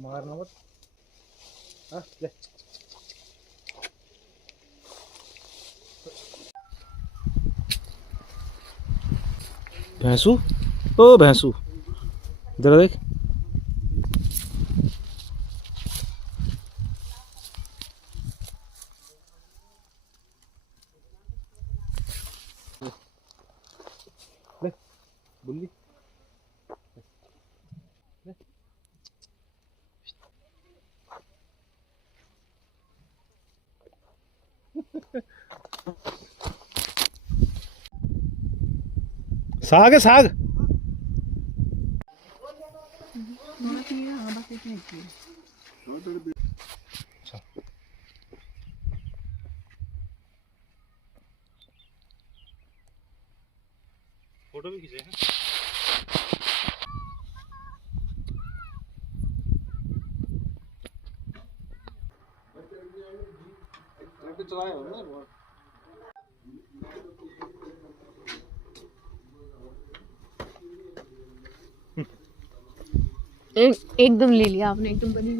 मारना मत। हाँ ले। भैंसू, ओ भैंसू, जरा देख। ले बुल्ली ले। साग है साग। फोटो भी खींचे हैं। एकदम ले लिया आपने, एकदम बनी।